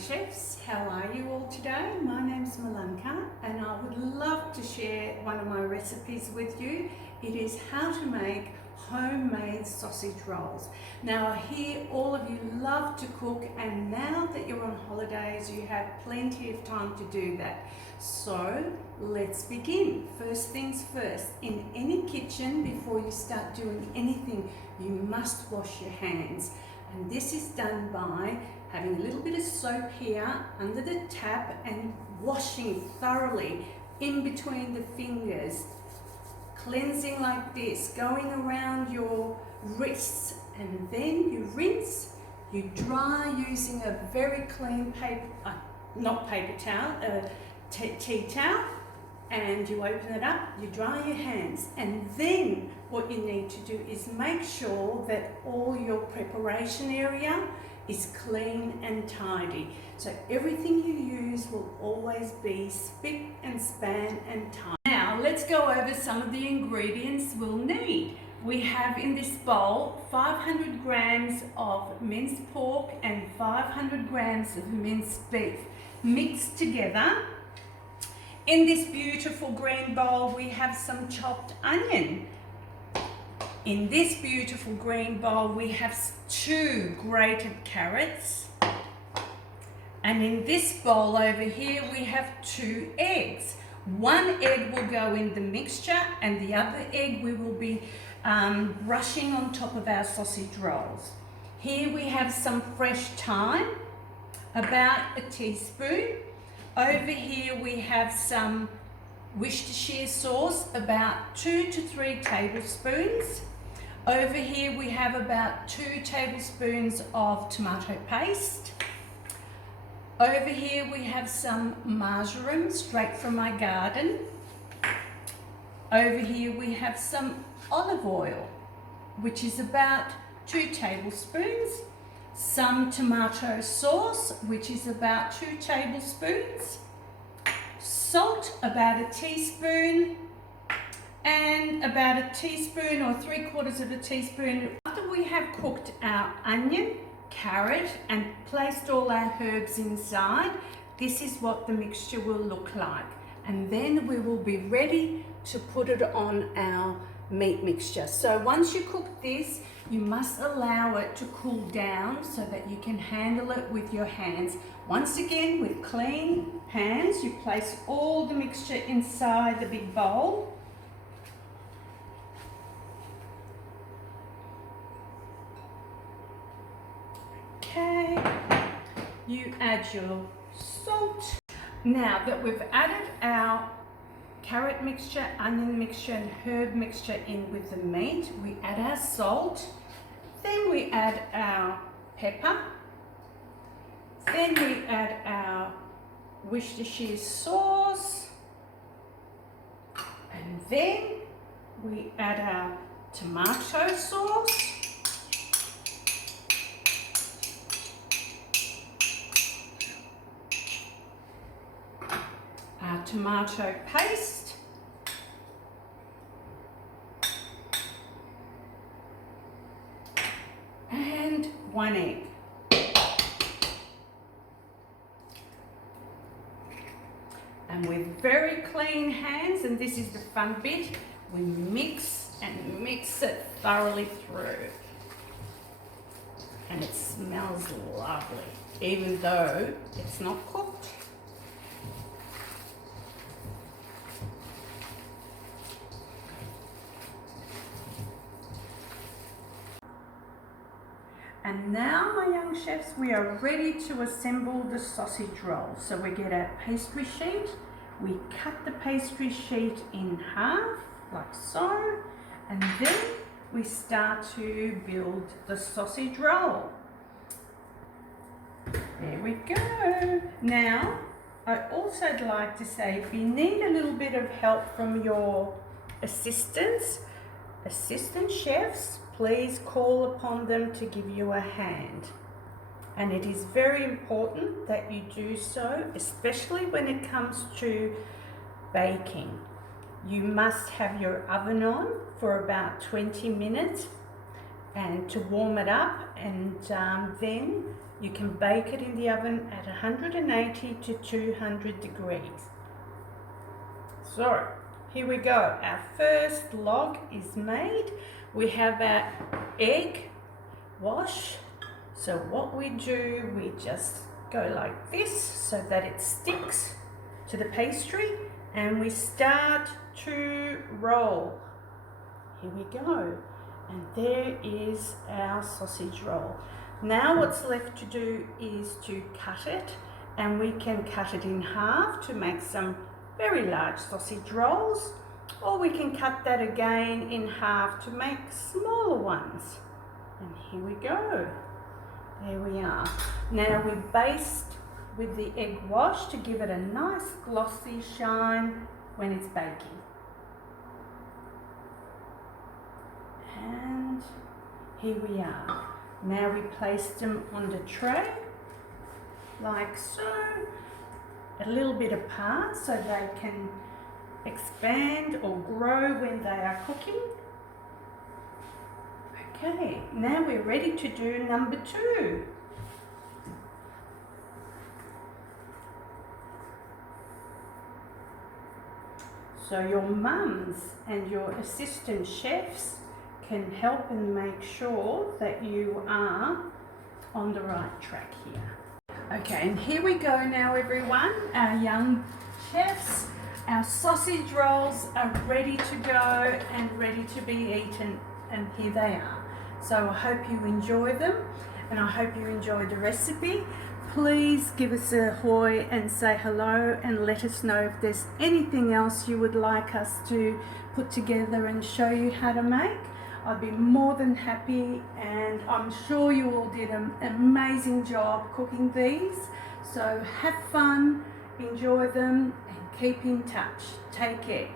chefs, how are you all today? My name's Milanka and I would love to share one of my recipes with you. It is how to make homemade sausage rolls. Now I hear all of you love to cook, and now that you're on holidays you have plenty of time to do that. So let's begin. First things first, in any kitchen before you start doing anything you must wash your hands, and this is done by having a little bit of soap here under the tap and washing thoroughly in between the fingers, cleansing like this, going around your wrists, and then you rinse, you dry using a very clean paper, not paper towel, tea towel, and you open it up, you dry your hands, and then what you need to do is make sure that all your preparation area is clean and tidy. So everything you use will always be spick and span and tidy. Now let's go over some of the ingredients we'll need. We have in this bowl 500 grams of minced pork and 500 grams of minced beef mixed together. In this beautiful green bowl we have some chopped onion. In this beautiful green bowl we have 2 grated carrots, and in this bowl over here we have 2 eggs. 1 egg will go in the mixture and the other egg we will be brushing on top of our sausage rolls. Here we have some fresh thyme, about a teaspoon. Over here we have some Worcestershire sauce, about 2 to 3 tablespoons. Over here we have about 2 tablespoons of tomato paste. Over here we have some marjoram straight from my garden. Over here we have some olive oil, which is about 2 tablespoons. Some tomato sauce, which is about 2 tablespoons. Salt, about a teaspoon. And about a teaspoon or 3/4 of a teaspoon. After we have cooked our onion, carrot and placed all our herbs inside, this is what the mixture will look like, and then we will be ready to put it on our meat mixture. So once you cook this, you must allow it to cool down so that you can handle it with your hands. Once again, with clean hands, you place all the mixture inside the big bowl. Okay, you add your salt. Now that we've added our carrot mixture, onion mixture and herb mixture in with the meat, we add our salt, then we add our pepper, then we add our Worcestershire sauce, and then we add our tomato sauce. Our tomato paste, and 1 egg. And with very clean hands, and this is the fun bit, we mix and mix it thoroughly through. And it smells lovely, even though it's not cooked. And now, my young chefs, we are ready to assemble the sausage roll. So we get our pastry sheet, we cut the pastry sheet in half, like so, and then we start to build the sausage roll. There we go. Now, I also like to say, if you need a little bit of help from your assistant chefs, please call upon them to give you a hand. And it is very important that you do so, especially when it comes to baking. You must have your oven on for about 20 minutes and to warm it up, and then You can bake it in the oven at 180 to 200 degrees. So, here we go. Our first log is made. We have our egg wash. So what we do, we just go like this so that it sticks to the pastry, and we start to roll. Here we go. And there is our sausage roll. Now what's left to do is to cut it, and we can cut it in half to make some very large sausage rolls, or we can cut that again in half to make smaller ones. And here we go. There we are. Now we baste with the egg wash to give it a nice glossy shine when it's baking. And here we are. Now we place them on the tray, like so, a little bit apart so they can expand or grow when they are cooking. Okay, now we're ready to do number 2. So your mums and your assistant chefs can help and make sure that you are on the right track here. Okay, and here we go now everyone, our young chefs. Our sausage rolls are ready to go and ready to be eaten, and here they are. So I hope you enjoy them, and I hope you enjoy the recipe. Please give us a hoy and say hello, and let us know if there's anything else you would like us to put together and show you how to make. I'd be more than happy, and I'm sure you all did an amazing job cooking these. So have fun, enjoy them, and keep in touch. Take care.